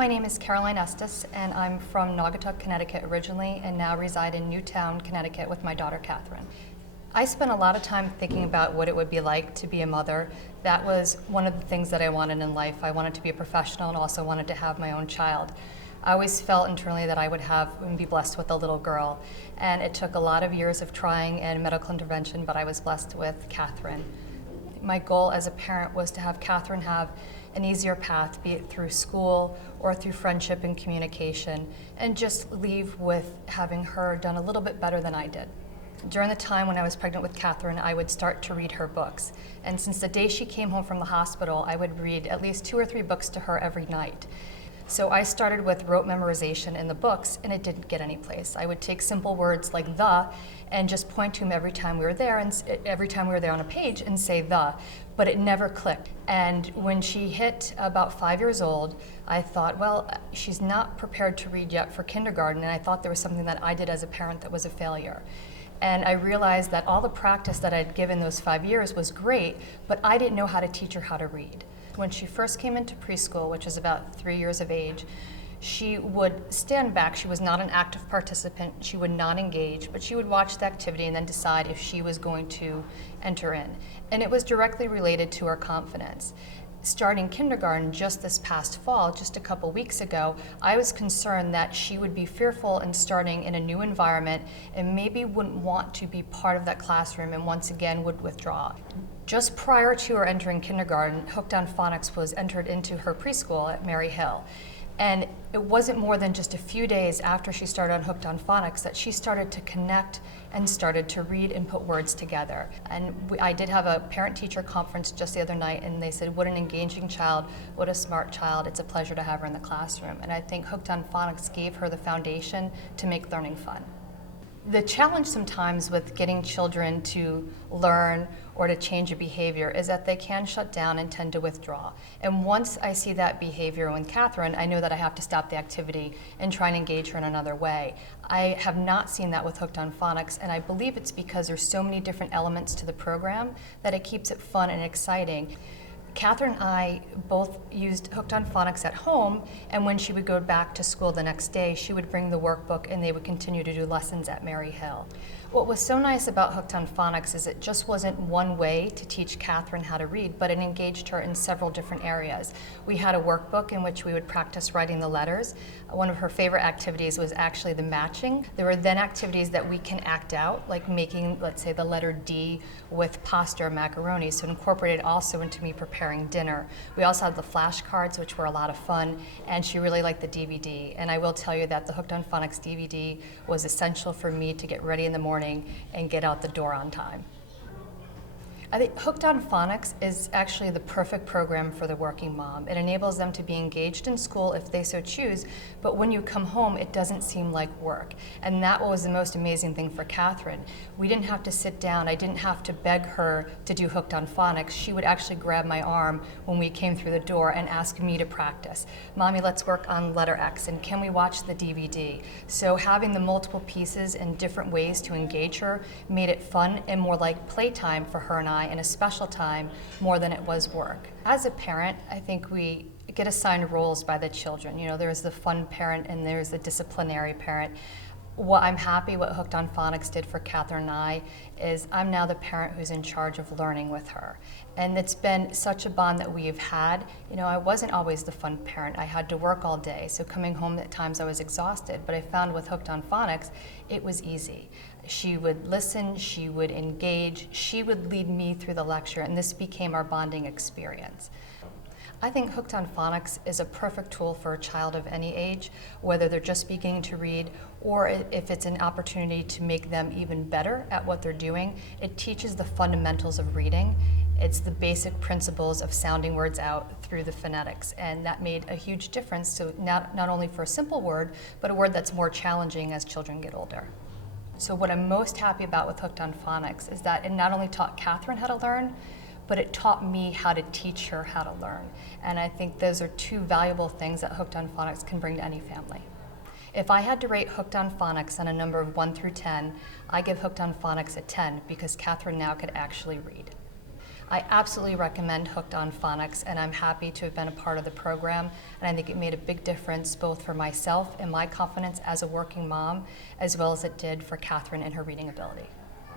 My name is Caroline Estes, and I'm from Naugatuck, Connecticut originally, and now reside in Newtown, Connecticut with my daughter, Catherine. I spent a lot of time thinking about what it would be like to be a mother. That was one of the things that I wanted in life. I wanted to be a professional and also wanted to have my own child. I always felt internally that I would have and be blessed with a little girl, and it took a lot of years of trying and medical intervention, but I was blessed with Catherine. My goal as a parent was to have Catherine have an easier path, be it through school or through friendship and communication, and just leave with having her done a little bit better than I did. During the time when I was pregnant with Catherine, I would start to read her books. And since the day she came home from the hospital, I would read at least 2 or 3 books to her every night. So I started with rote memorization in the books, and it didn't get any place. I would take simple words like the and just point to him every time we were there, and every time we were there on a page, and say the, but it never clicked. And when she hit about 5 years old, I thought, well, she's not prepared to read yet for kindergarten, and I thought there was something that I did as a parent that was a failure. And I realized that all the practice that I'd given those 5 years was great, but I didn't know how to teach her how to read. When she first came into preschool, which was about 3 years of age, she would stand back. She was not an active participant. She would not engage, but she would watch the activity and then decide if she was going to enter in. And it was directly related to her confidence. Starting kindergarten just this past fall, just a couple weeks ago, I was concerned that she would be fearful in starting in a new environment and maybe wouldn't want to be part of that classroom and once again would withdraw. Just prior to her entering kindergarten, Hooked on Phonics was entered into her preschool at Mary Hill. And it wasn't more than just a few days after she started on Hooked on Phonics that she started to connect and started to read and put words together. And I did have a parent-teacher conference just the other night, and they said, what an engaging child, what a smart child, it's a pleasure to have her in the classroom. And I think Hooked on Phonics gave her the foundation to make learning fun. The challenge sometimes with getting children to learn or to change a behavior is that they can shut down and tend to withdraw. And once I see that behavior with Catherine, I know that I have to stop the activity and try and engage her in another way. I have not seen that with Hooked on Phonics, and I believe it's because there's so many different elements to the program that it keeps it fun and exciting. Catherine and I both used Hooked on Phonics at home, and when she would go back to school the next day, she would bring the workbook and they would continue to do lessons at Mary Hill. What was so nice about Hooked on Phonics is it just wasn't one way to teach Catherine how to read, but it engaged her in several different areas. We had a workbook in which we would practice writing the letters. One of her favorite activities was actually the matching. There were then activities that we can act out, like making, let's say, the letter D with pasta or macaroni, so it incorporated also into me preparing dinner. We also had the flashcards, which were a lot of fun, and she really liked the DVD. And I will tell you that the Hooked on Phonics DVD was essential for me to get ready in the morning and get out the door on time. I think Hooked on Phonics is actually the perfect program for the working mom. It enables them to be engaged in school if they so choose, but when you come home, it doesn't seem like work. And that was the most amazing thing for Catherine. We didn't have to sit down. I didn't have to beg her to do Hooked on Phonics. She would actually grab my arm when we came through the door and ask me to practice. Mommy, let's work on letter X, and can we watch the DVD? So having the multiple pieces and different ways to engage her made it fun and more like playtime for her and I, and a special time more than it was work. As a parent, I think we get assigned roles by the children. You know, there's the fun parent and there's the disciplinary parent. I'm happy what Hooked on Phonics did for Catherine and I is I'm now the parent who's in charge of learning with her. And it's been such a bond that we've had. You know, I wasn't always the fun parent. I had to work all day, so coming home at times I was exhausted, but I found with Hooked on Phonics, it was easy. She would listen, she would engage, she would lead me through the lecture, and this became our bonding experience. I think Hooked on Phonics is a perfect tool for a child of any age, whether they're just beginning to read or if it's an opportunity to make them even better at what they're doing. It teaches the fundamentals of reading. It's the basic principles of sounding words out through the phonetics, and that made a huge difference, so not only for a simple word, but a word that's more challenging as children get older. So what I'm most happy about with Hooked on Phonics is that it not only taught Catherine how to learn, but it taught me how to teach her how to learn. And I think those are two valuable things that Hooked on Phonics can bring to any family. If I had to rate Hooked on Phonics on a number of 1 through 10, I give Hooked on Phonics a 10 because Catherine now could actually read. I absolutely recommend Hooked on Phonics, and I'm happy to have been a part of the program, and I think it made a big difference both for myself and my confidence as a working mom, as well as it did for Catherine and her reading ability.